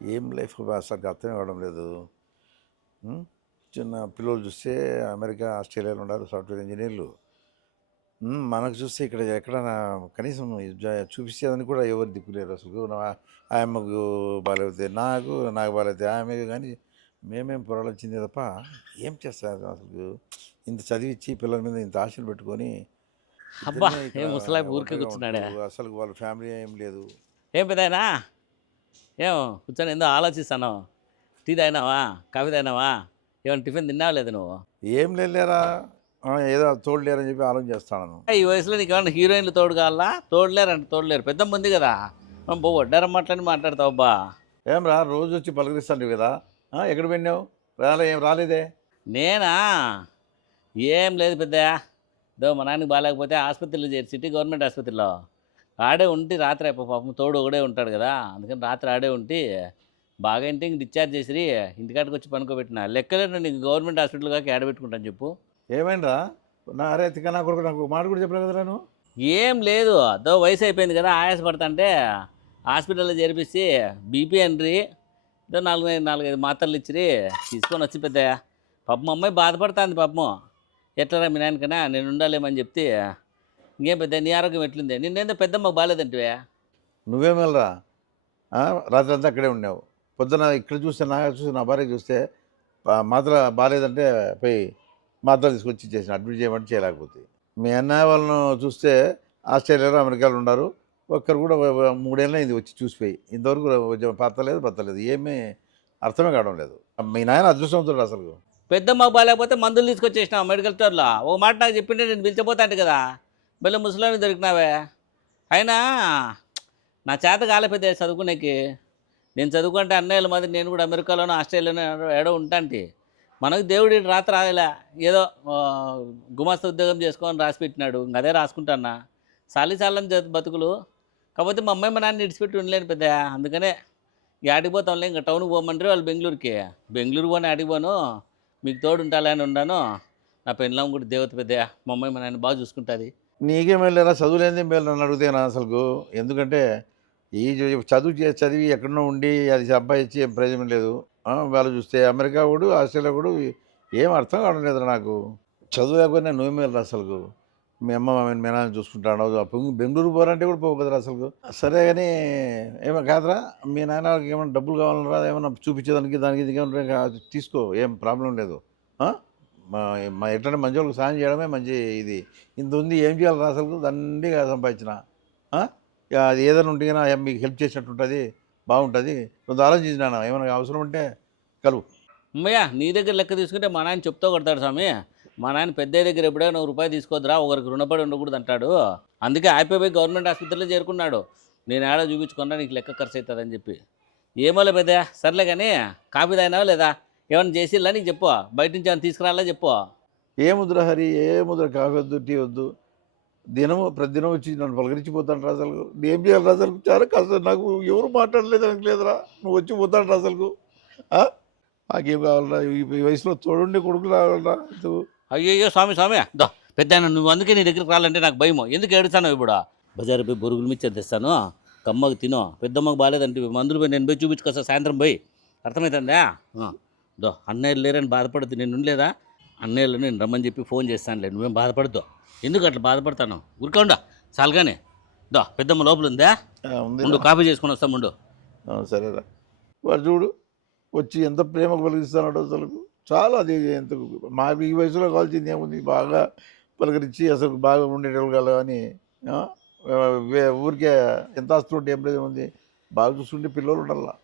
ఏం లైఫ్ అసలు అర్థం కావడం లేదు? చిన్న పిల్లలు చూస్తే అమెరికా ఆస్ట్రేలియాలో ఉన్నారు సాఫ్ట్వేర్ ఇంజనీర్లు. మనకు చూస్తే ఇక్కడ ఎక్కడ కనీసం చూపించేదని కూడా ఎవరు దిక్కులేరు అసలు నా- ఆ అమ్మకు బాగాలేకపోతే నాకు నాకు బాగాలేకపోతే ఆమెకు కానీ మేమేం పొరలు వచ్చింది తప్ప ఏం చేస్తారు అసలు ఇంత చదివించి పిల్లల మీద ఇంత ఆశలు పెట్టుకొని అబ్బా, ఊరికే కూర్చున్నాడే? అసలు వాళ్ళ ఫ్యామిలీ ఏం లేదు. ఏం పెదాయనా ఏం కూర్చొని ఎంతో ఆలోచిస్తాను టీ తాగినావా? కాఫీ తాగినావా? ఏమైనా టిఫిన్ తిన్నావా లేదు నువ్వు? ఏం లేరా. ఏదో తోడు లేరని చెప్పి ఆలోచన చేస్తాను. ఈ వయసులో నీకు ఏమన్నా హీరోయిన్లు తోడు కావాలా? తోడలేరంటే తోడలేరు పెద్ద మంది కదా. మనం బో వడ్డారం మాట్లాడి మాట్లాడతావు అబ్బా ఏం రా రోజు వచ్చి పలకరిస్తాను కదా. ఎక్కడ పోయినావు? రాలే ఏం రాలేదే? నేనా? ఏం లేదు పెద్ద దో మా నాన్నకి బాగాలేకపోతే ఆసుపత్రిలో చేరి సిటీ గవర్నమెంట్ ఆసుపత్రిలో. ఆడే ఉండి రాత్రి అయిపో పాపం తోడు ఒకడే ఉంటాడు కదా అందుకని రాత్రి ఆడే ఉండి బాగా ఇంటికి డిశ్చార్జ్ చేసి ఇంటికాడికి వచ్చి పనుకోబెట్టిన. లెక్కలేదు నీకు గవర్నమెంట్ హాస్పిటల్ కాక ఏడబెట్టుకుంటాను చెప్పు. ఏమైందిరా? నా అరే తిక్క నా కొడుకు నాకు మాట కూడా చెప్పలేదు కదరా నువ్వు? ఏం లేదు అదో వయసు అయిపోయింది కదా ఆయాస పడుతుంటే హాస్పిటల్లో చేర్పిస్తే బీపీ అండ్రి ఏదో నాలుగు నాలుగైదు మాత్రలు ఇచ్చిరి తీసుకొని వచ్చి పెద్ద పాపం అమ్మాయి బాధపడుతుంది పాపం ఎట్లరా మీ నాయనకన్నా నేను ఉండాలేమని చెప్తే ఇంకేం పెద్ద నీ ఆరోగ్యం ఎట్లుంది? నిన్నేందో పెద్దమ్మకు బాగాలేదంటే నువ్వేం వెళ్ళరా రాత్రి అంతా అక్కడే ఉన్నావు పొద్దున ఇక్కడ చూస్తే నా చూస్తే నా భార్య చూస్తే మాత్ర బాగాలేదంటే పోయి మాత్ర తీసుకొచ్చి ఇచ్చేసిన. అడ్మిట్ చేయమంటే చేయలేకపోతే. మీ అన్నయ్య వాళ్ళను చూస్తే ఆస్ట్రేలియాలో అమెరికాలో ఉన్నారు ఒక్కరు కూడా మూడేళ్ళ ఇది వచ్చి చూసిపోయి. ఇంతవరకు పత్తలేదు పత్తలేదు. ఏమీ అర్థమే కావడం లేదు. మీ నాయన అదృష్టవంతుడు అసలు. పెద్దమ్మకు బాగాలేకపోతే మందులు తీసుకొచ్చేసినావు మెడికల్ స్టోర్లో. ఓ మాట నాకు చెప్పింటే నేను పిలిచిపోతాంటి కదా. భలే ముసలోని దొరికినావే. అయినా నా చేత కాలేపోతే చదువుకునేకి. నేను చదువుకుంటే అన్నయ్యల మాదిరి నేను కూడా అమెరికాలోనో ఆస్ట్రేలియాలో ఏడో- ఉంటాంటి. మనకు దేవుడి రాత్రి రాయలే ఏదో గుమాస్త ఉద్యోగం చేసుకొని రాసి పెట్టినాడు. అదే రాసుకుంటానా సాలి సాలని బతుకులు. కాకపోతే మా అమ్మాయి మా నాన్న ఇడిచిపెట్టి ఉండలేను పెద్ద. అందుకనే ఇక ఆడికి పోతాంలే. ఇంకా టౌన్కి పోమంటారు వాళ్ళు బెంగళూరుకి. బెంగళూరు పోని యాడికి పోను. మీకు తోడు ఉంటాలే అని ఉన్నాను. నా పెళ్ళం కూడా దేవత పెద్ద మా అమ్మాయి మా నాయన బాగా చూసుకుంటుంది. నీకేం వెళ్ళారా చదువులేంది మేలు నన్ను అడుగుతాను అసలు ఎందుకంటే ఈ చదువు చదివి ఎక్కడో ఉండి అది సంపాదించి ఏం ప్రయోజనం లేదు. వాళ్ళు చూస్తే అమెరికా కూడా ఆస్ట్రేలియా కూడా ఏం అర్థం కావడం లేదురా నాకు. చదువు లేకపోతే నువ్వు మేలు అసలు మీ అమ్మ మీ నాన్న చూసుకుంటాడు బెంగళూరు పోరంటే కూడా పోవు కదరా అసలు సరే కానీ ఏమో కాదురా మీ నాన్న ఏమైనా డబ్బులు కావాలరా ఏమైనా చూపించేదానికి దానికి ఇది ఏమన్నా తీసుకో ఏం ప్రాబ్లం లేదు. మా మా ఎట్లంటే మంచి వాళ్ళకి సాయం చేయడమే మంచి ఇది. ఇంత ఉంది ఏం చేయాలి రా అసలు? దండిగా సంపాదించిన. అది ఏదైనా ఉంటే మీకు హెల్ప్ చేసినట్టు ఉంటుంది బాగుంటుంది కొంత ఆలోచించినా ఏమైనా అవసరం ఉంటే కలువు. అమ్మయ్య నీ దగ్గర లెక్క తీసుకుంటే మా నాయన చెప్తూ కొడతాడు స్వామి. మా నాయన పెద్ద దగ్గర ఎప్పుడైనా నువ్వు రూపాయి తీసుకోద్దురా ఒకరికి రుణపడి ఉండకూడదు అంటాడు. అందుకే అయిపోయి గవర్నమెంట్ ఆసుపత్రిలో చేరుకున్నాడు. నేను ఏడా చూపించుకున్నా నీకు లెక్క ఖర్చు అవుతుందని చెప్పి. ఏమోలే పెద్ద సర్లే కానీ కాఫీ తాగినావా లేదా? ఏమైనా చేసిల్లా నీకు చెప్పు. బయట నుంచి ఏమైనా తీసుకురాలా చెప్పు. ఏ ముద్ర హరి ఏ ముద్ర కాఫీ వద్దు టీ వద్దు. దినము ప్రతిదినం వచ్చి నన్ను పలకరించిపోతాను రా అసలు నేను ఏం చేయాలి రా అసలు చాలా కష్టం నాకు ఎవరు మాట్లాడలేదు నాకు లేదురా. నువ్వు వచ్చి పోతాడు రా అసలు ఆ? నాకేం కావాలరా? ఈ వయసులో తోడుండి కొడుకు రావాలరా? అయ్యయ్యో స్వామి స్వామి. దో పెద్ద నువ్వు అందుకే నీ దగ్గరికి రావాలంటే నాకు భయము. ఎందుకు ఏడుస్తాను ఇప్పుడు? బజారు పోయి బొరుగులు మిచ్చర్ తెస్తాను. కమ్మకు తినో. పెద్దమ్మకు బాగాలేదంటే మందులు పోయి నేను పోయి చూపించుకొస్తా. సాయంత్రం పోయి. అర్థమవుతుందా దో అన్నయ్యలు లేరని బాధపడద్దు నేను ఉండలేదా? అన్నయ్యలు నేను రమ్మని చెప్పి ఫోన్ చేస్తానులే నువ్వేం బాధపడద్దు. ఎందుకు అట్లా బాధపడతాను? ఊరుకోండా చాలుగానే. దో పెద్దమ్మ లోపల ఉందా? ముందు కాఫీ చేసుకొని వస్తాం ముందు సరేరా. వాడు చూడు వచ్చి ఎంత ప్రేమ పలికిస్తున్నాడు అసలు చాలా అది ఎంత మాకు ఈ వయసులో కావాల్సింది ఏముంది? బాగా పలకరించి అసలు బాగా ఉండేటోళ్ళు వే- ఊరికే ఎంత ఆస్తులు ఉంటే ఏం ప్రయోజనం ఉంది బాగా చూసుకుంటే పిల్లలు ఉండాలా